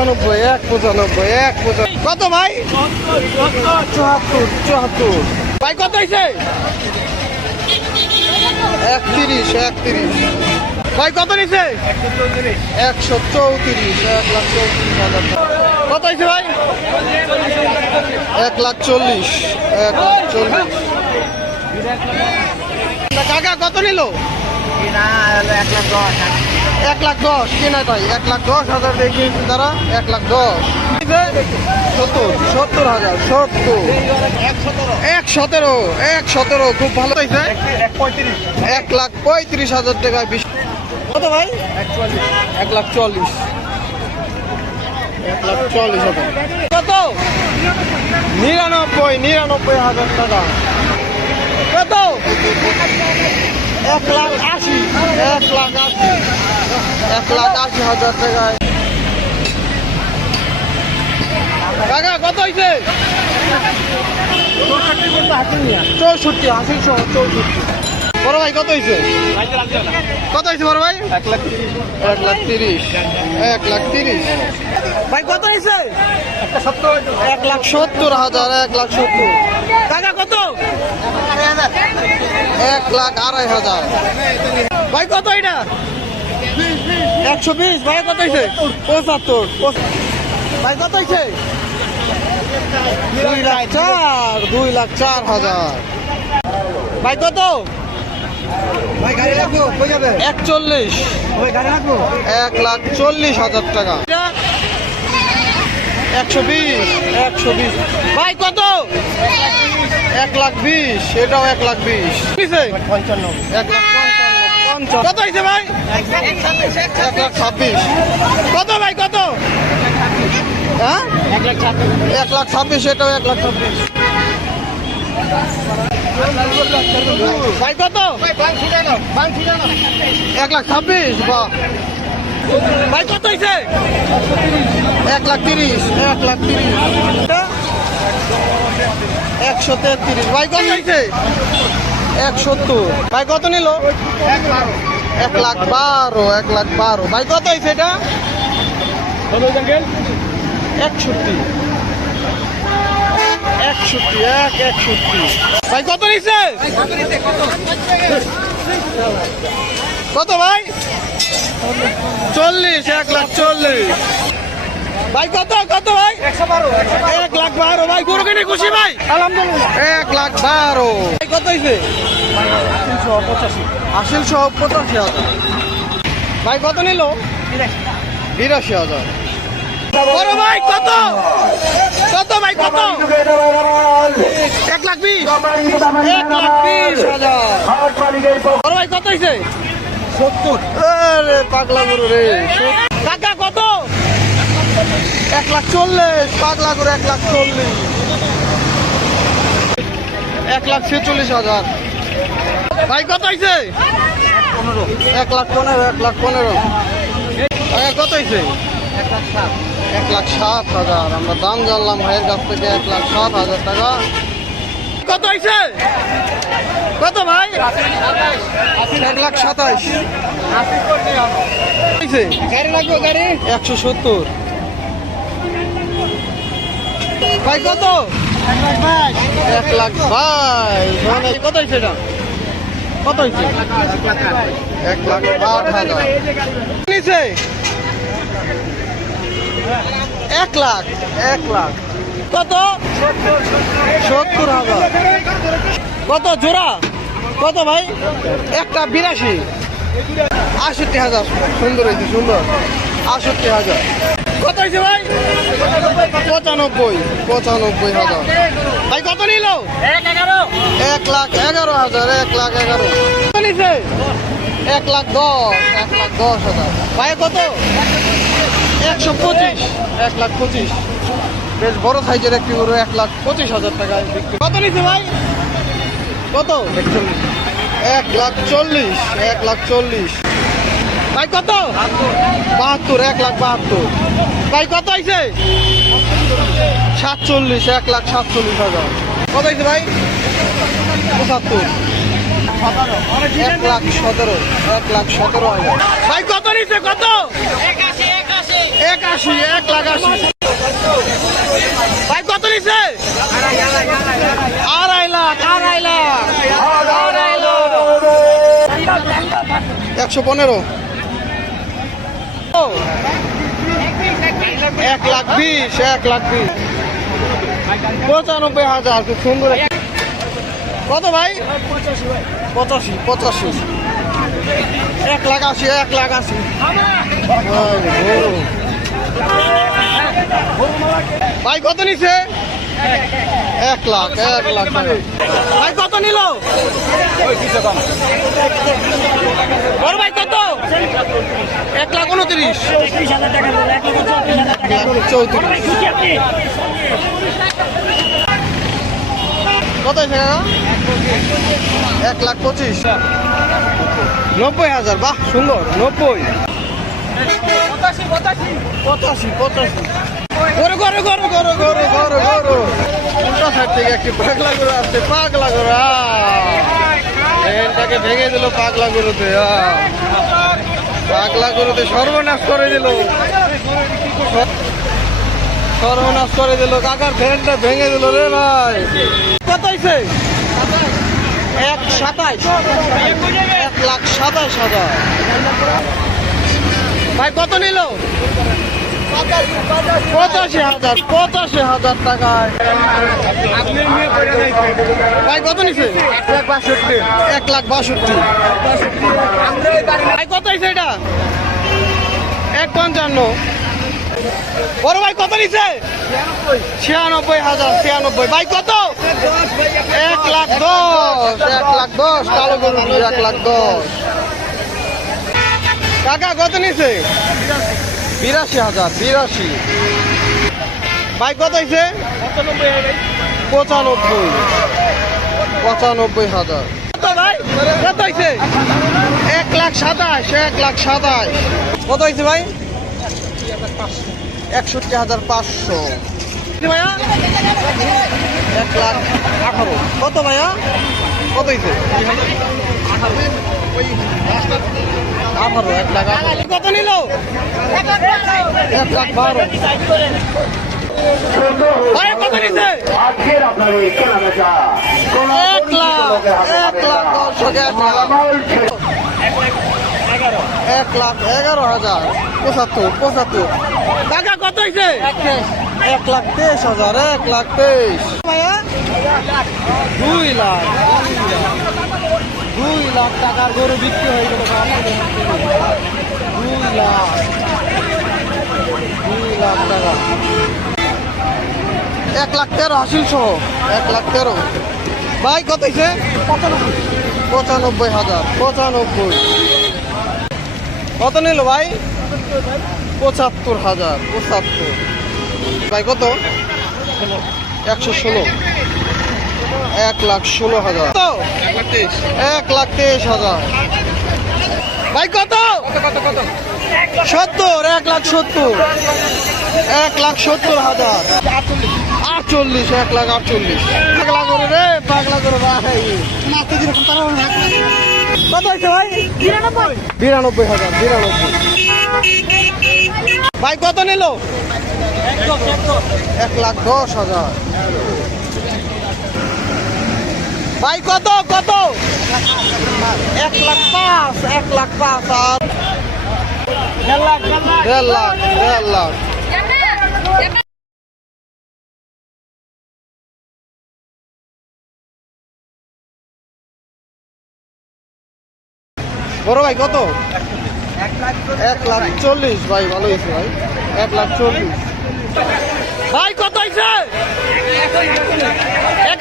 95, 195, কত ভাই? 74। ভাই কত হয়েছে? 31। ভাই কত নিছে? 134, 1,34,000 টাকা। কত হয়েছে ভাই? 1,40,000, 1,40,000। কাকা কত নিল? 1,10,000 কেনা তাই 1,10,000 দেখি তারা 1,10,000 70,000 117 খুব ভালো হয়েছে 1,35,000 টাকায় কত ভাই 1,40,000 কত 99,000 টাকা কত 1,80,000 টাকায় কাকা কত হয়েছে 64 হাসিল সহ 64 বড় ভাই কত হয়েছে কত হয়েছে বড় ভাই 1,30,000 ভাই কত হয়েছে 1,70,000 কাকা কত 1,02,000 ভাই কত এটা 120 ভাই কত হয়েছে 75 ভাই কত হয়েছে 2,04,000 ভাই কত ভাই গাড়ি লাগবো কই যাবে 41 ভাই গাড়ি লাগবো 1,40,000 টাকা 120 ভাই কত 1,20,000 এটাও 1,20,000 কিসে 55 কত হয়েছে ভাই 1,26,000 কত ভাই কত হ্যাঁ 1,26,000 এটাও 1,26,000 ভাই কত 1,26,000 বাহ ভাই কত হয়েছে 1,30,000 133 ভাই কত হয়েছে 170 ভাই কত নিল 1,12,000 ভাই কত হয়েছে এটা 61 ভাই কত নিচ্ছে কত ভাই 40 1,40,000 ভাই কত ভাই 1,12,000 ভাই গরু কিনে খুশি ভাই আলহামদুলিল্লাহ 1,12,000 ভাই কত হয়েছে 85,000 ভাই কত নিল 82,000 বড় ভাই কত ভাই কত 1,20,000 বড় ভাই কত হয়েছে 70 আরে পাগলা গরু রে কাকা কত 1,40,000 পাগলা গরু 1,40,000 1,46,000 ভাই কত হয়েছে 1,15,000 কত হয়েছে 1,07,000 আমরা দাম জানলাম ভাইয়ের কাছ থেকে 1,07,000 টাকা কত হয়েছে কত ভাই 1,27,000 গাড়ি লাগবে গাড়ি 170 ভাই কত 1,22,000 কত হয়েছে এটা কত হয়েছে 1,08,000 নিচে 1,00,000 কত 70,000 কত জোড়া কত ভাই একটা 82 68,000 সুন্দর হয়েছে সুন্দর 68,000 কত হয়েছে ভাই 95,000 ভাই কত নিল 1,11,000 কত নিছে 1,10,000 ভাই কত 125 বেশ বড় সাইজের একটি গরু 1,25,000 টাকায় বিক্রি কত নিছে ভাই কত 1,40,000 ভাই কত 72 1,72,000 ভাই কত হয়েছে 47 1,47,000 কত হয়েছে ভাই 75 1,17,000 ভাই কত নিচ্ছে কত 81 1,81 115। 1,20,000, 1,20,000, 95,000। খুব সুন্দর। কত ভাই? 85, 85, 1,80,000, 1,80,000। ভাই কত নিছে? 1 লাখ, 1 লাখ টাকা। ভাই কত নিল? বড় ভাই কত? 1,29,000, 1,34,000। কত হয়েছে কাকা? 1,25,000, 90,000। বাহ সুন্দর। 90, 85। গরু গরু গরু গরু গরু গরু গরু উল্টা সাইড থেকে একটি পাগলা গরু আসছে। পাগলা গরু ট্রেনটাকে ভেঙে দিল। পাগলা গরুতে পাগলা গরুতে সর্বনাশ করে দিল। সর্বনাশ করে দিল। কাকার ভ্যানটা ভেঙে দিল রে ভাই। কত হয়েছে? 1,27,000, 1,27,000। ভাই কত নিল? 85,000, 85,000 টাকায়। ভাই কত নিছে? 1,62,000। ভাই কত হয়েছে এটা? 1,55,000। বড় ভাই কত নিছে? 96,000, 96। ভাই কত? 1,10,000, 1,10,000। কালো গরু 1,10,000। কাকা কত নিছে? 82,000, 82। ভাই কত হয়েছে? 95,000। কত ভাই? কত হয়েছে? 1,27,000, 1,27,000। কত হয়েছে ভাই? 61,500। ভাইয়া 1,18,000। কত ভাইয়া? কত হয়েছে? 18, 1,18,000। কত নিল? 1,12,000। ভাই কত নিছে? 1,11,000, 75। টাকা কত হয়েছে? 1,23,000, 1,23,000। ভাইয়া 2 লাখ, 2 লাখ টাকার গরু বিক্রি হয়ে গেল। 2 লাখ, 2 লাখ টাকা। 1,13,000 হাসিল সহ। 1,13,000। ভাই কত হয়েছে? 95,000, 95। কত নিল ভাই? 75,000, 75। ভাই কত? 116, 1,16,000। 1,23,000। ভাই কত? 70, 1,70,000, 1,70,000। 48, 1,48,000। পাগলা গরু রে, পাগলা গরু ভাই। কত হয়েছে ভাই? 92,000, 92। ভাই কত নিল? 1,10,000। ভাই কত? কত? 1,05,000, 1,05,000। আর 1,500,000, 1,500,000। বড় ভাই কত? 1,40,000। ভাই ভালো হয়েছে ভাই। 1,40,000। ভাই কত হয়েছে? 81, 81,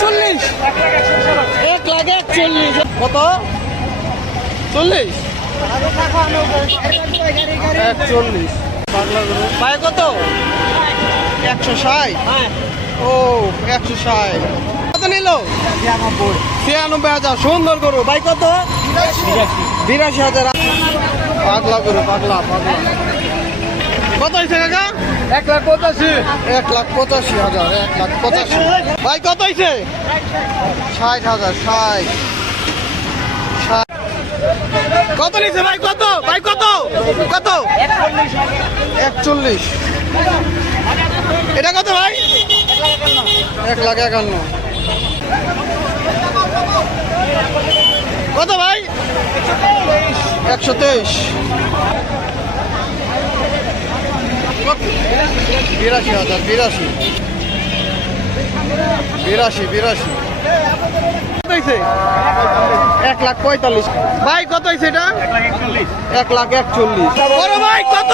41, 1,41,000। কত? 40, 1,40,000। পাগলা গরু। ভাই কত? 160। ও 160। কত নিল? 96,000। সুন্দর গরু। ভাই কত? 82,000। পাগলা গরু, পাগলা পাগলা। কত হয়েছে কাকা? 1,85,000, 1,85,000, 1,85,000। ভাই কত হয়েছে? 60,000, 60। কত নিছে ভাই? কত ভাই? কত? কত? 41। এটা কত ভাই? 1,51,000। কত ভাই? 123। 82,000, 82। কত হয়েছে? 1,45,000। ভাই কত হয়েছে এটা? 1,41,000। বড় ভাই কত?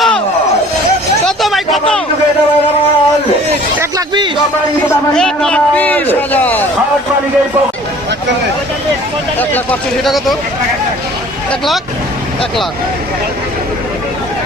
কত ভাই কত? 1,20,000। 1,20,000। 1,85,000 কত? 1 লাখ।